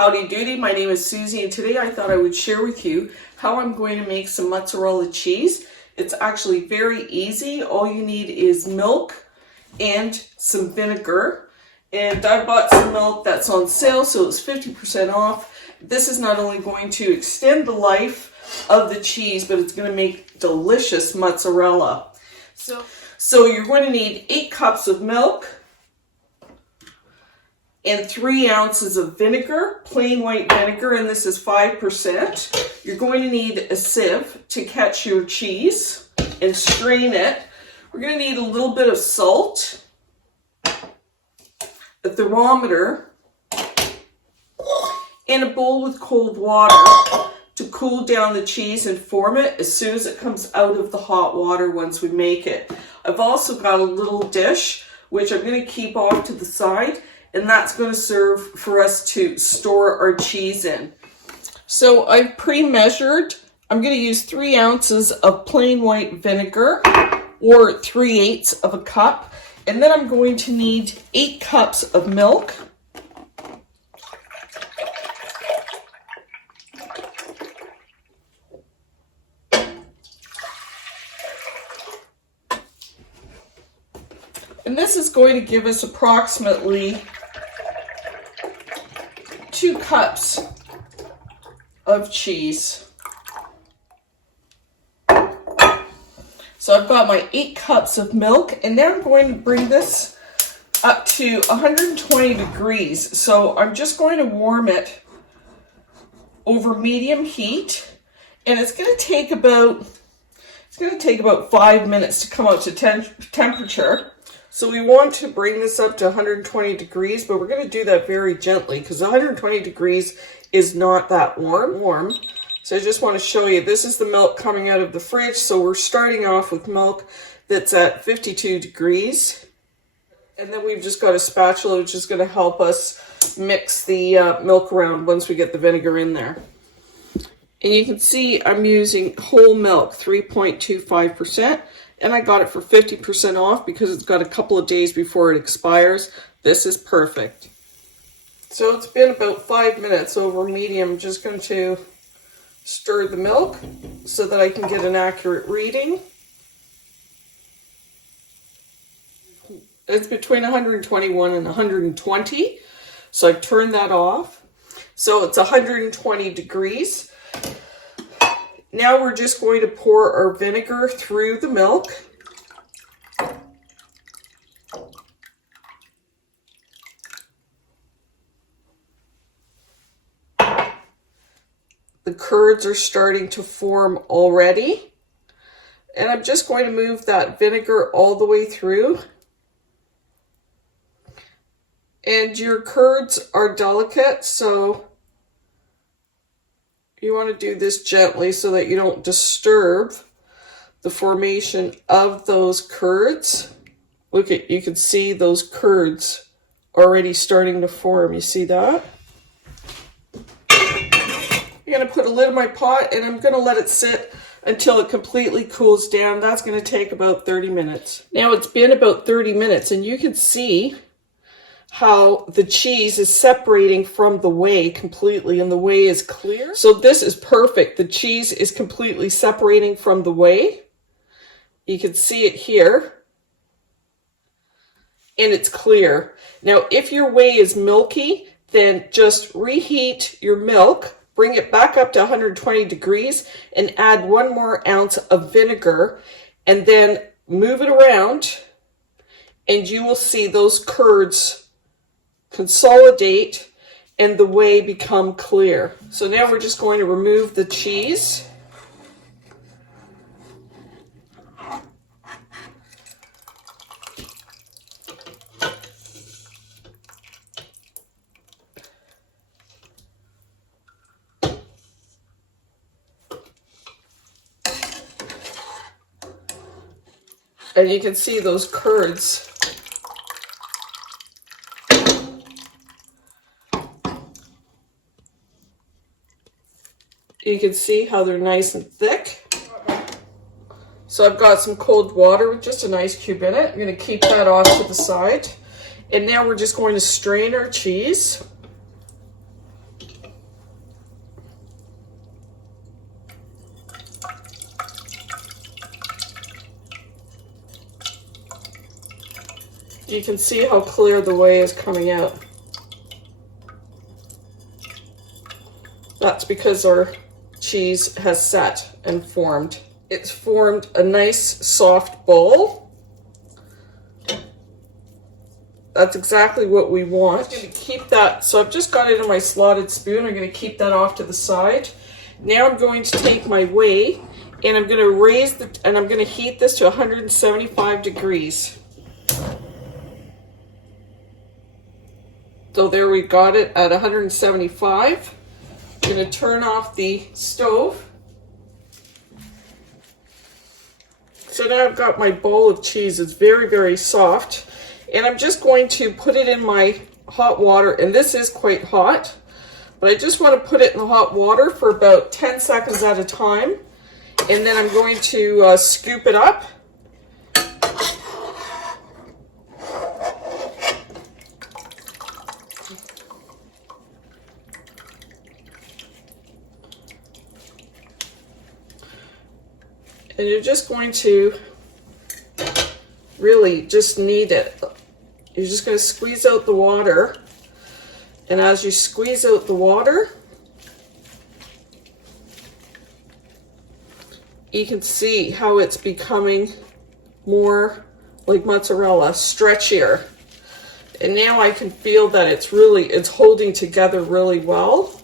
Howdy doody, my name is Susie and today I thought I would share with you how I'm going to make some mozzarella cheese. It's actually very easy. All you need is milk and some vinegar. And I bought some milk that's on sale, so it's 50% off. This is not only going to extend the life of the cheese, but it's going to make delicious mozzarella. So you're going to need 8 cups of milk and 3 ounces of vinegar, plain white vinegar, and this is 5%. You're going to need a sieve to catch your cheese and strain it. We're going to need a little bit of salt, a thermometer, and a bowl with cold water to cool down the cheese and form it as soon as it comes out of the hot water once we make it. I've also got a little dish which I'm going to keep off to the side, and that's going to serve for us to store our cheese in. So I've pre-measured. I'm going to use 3 ounces of plain white vinegar, or 3/8 of a cup. And then I'm going to need 8 cups of milk. And this is going to give us approximately 2 cups of cheese. So I've got my 8 cups of milk, and now I'm going to bring this up to 120 degrees. So I'm just going to warm it over medium heat, and it's going to take about 5 minutes to come out to temperature. So we want to bring this up to 120 degrees, but we're going to do that very gently because 120 degrees is not that warm. So I just want to show you, this is the milk coming out of the fridge. So we're starting off with milk that's at 52 degrees. And then we've just got a spatula, which is going to help us mix the milk around once we get the vinegar in there. And you can see I'm using whole milk, 3.25%. And I got it for 50% off because it's got a couple of days before it expires. This is perfect. So it's been about 5 minutes over medium. I'm just going to stir the milk so that I can get an accurate reading. It's between 121 and 120. So I've turned that off. So it's 120 degrees. Now we're just going to pour our vinegar through the milk. The curds are starting to form already. And I'm just going to move that vinegar all the way through. And your curds are delicate, so you want to do this gently so that you don't disturb the formation of those curds. Look at, you can see those curds already starting to form. You see that? I'm going to put a lid on my pot and I'm going to let it sit until it completely cools down. That's going to take about 30 minutes. Now it's been about 30 minutes and you can see how the cheese is separating from the whey completely, and the whey is clear. So this is perfect. The cheese is completely separating from the whey. You can see it here. And it's clear. Now, if your whey is milky, then just reheat your milk, bring it back up to 120 degrees, and add 1 more ounce of vinegar, and then move it around, and you will see those curds consolidate and the whey become clear. So now we're just going to remove the cheese. And you can see those curds. You can see how they're nice and thick. So I've got some cold water with just an ice cube in it. I'm going to keep that off to the side. And now we're just going to strain our cheese. You can see how clear the whey is coming out. That's because our cheese has set and formed. It's formed a nice soft ball. That's exactly what we want. I'm going to keep that, so I've just got it in my slotted spoon. I'm going to keep that off to the side. Now I'm going to take my whey and I'm going to I'm going to heat this to 175 degrees. So there we got it at 175. I'm going to turn off the stove. So now I've got my bowl of cheese. It's very, very soft. And I'm just going to put it in my hot water. And this is quite hot. But I just want to put it in the hot water for about 10 seconds at a time. And then I'm going to scoop it up. And you're just going to really just knead it. You're just going to squeeze out the water. And as you squeeze out the water, you can see how it's becoming more like mozzarella, stretchier. And now I can feel that it's holding together really well.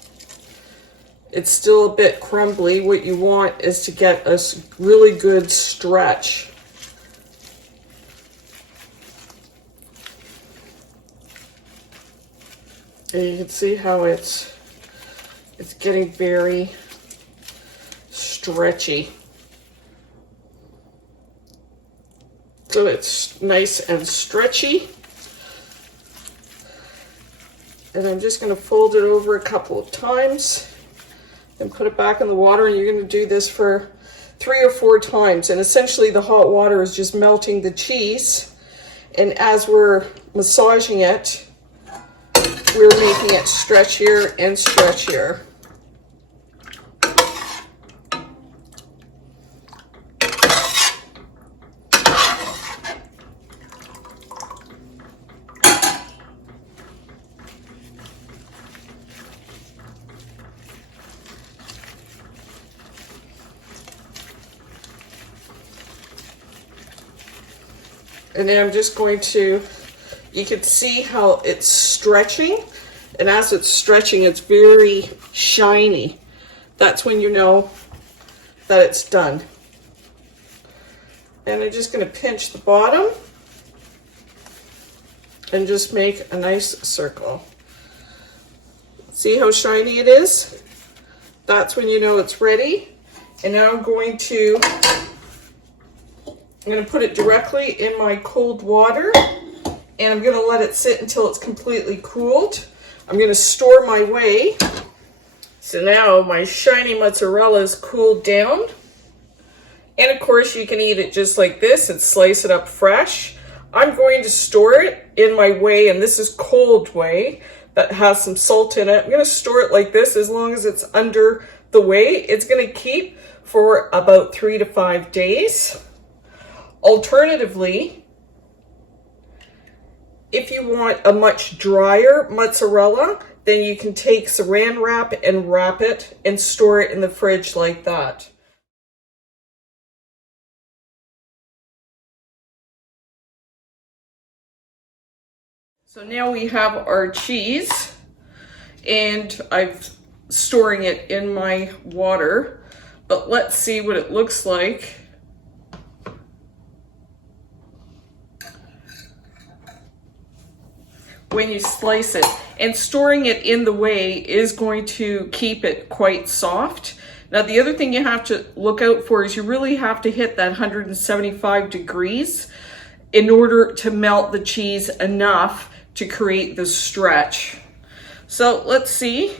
It's still a bit crumbly. What you want is to get a really good stretch. And you can see how it's getting very stretchy. So it's nice and stretchy. And I'm just going to fold it over a couple of times and put it back in the water. And you're going to do this for 3 or 4 times. And essentially the hot water is just melting the cheese. And as we're massaging it, we're making it stretchier and stretchier. And then I'm just going to, you can see how it's stretching. And as it's stretching, it's very shiny. That's when you know that it's done. And I'm just going to pinch the bottom and just make a nice circle. See how shiny it is? That's when you know it's ready. And now I'm going to put it directly in my cold water, and I'm going to let it sit until it's completely cooled. I'm going to store my whey. So now my shiny mozzarella is cooled down. And of course you can eat it just like this and slice it up fresh. I'm going to store it in my whey, and this is cold whey that has some salt in it. I'm going to store it like this as long as it's under the whey. It's going to keep for about 3 to 5 days. Alternatively, if you want a much drier mozzarella, then you can take saran wrap and wrap it and store it in the fridge like that. So now we have our cheese, and I'm storing it in my water, but let's see what it looks like. When you slice it, and storing it in the whey is going to keep it quite soft. Now the other thing you have to look out for is you really have to hit that 175 degrees in order to melt the cheese enough to create the stretch. So let's see.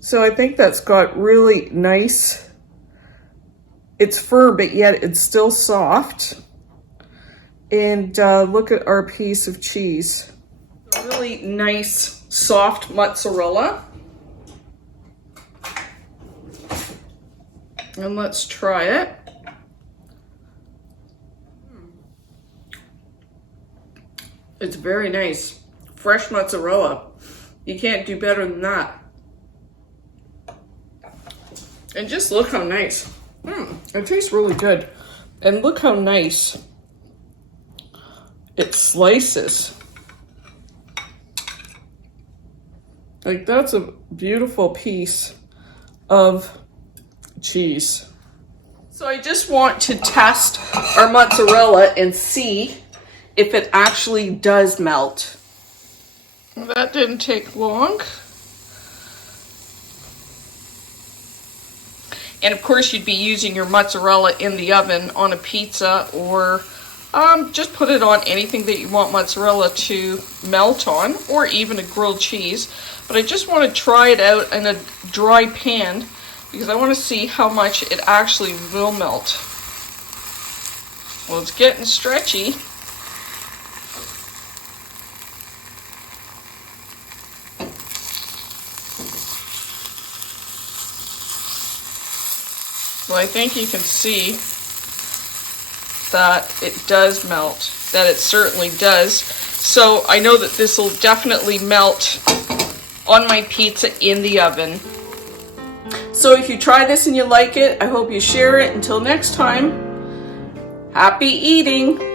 So I think that's got really nice, it's firm but yet it's still soft. And look at our piece of cheese. Really nice, soft mozzarella. And let's try it. It's very nice. Fresh mozzarella. You can't do better than that. And just look how nice. It tastes really good. And look how nice it slices. Like, that's a beautiful piece of cheese. So I just want to test our mozzarella and see if it actually does melt. That didn't take long. And of course you'd be using your mozzarella in the oven on a pizza, or just put it on anything that you want mozzarella to melt on, or even a grilled cheese. But I just want to try it out in a dry pan because I want to see how much it actually will melt. Well, it's getting stretchy. Well, I think you can see that it does melt, that it certainly does. So I know that this will definitely melt on my pizza in the oven. So if you try this and you like it, I hope you share it. Until next time, happy eating!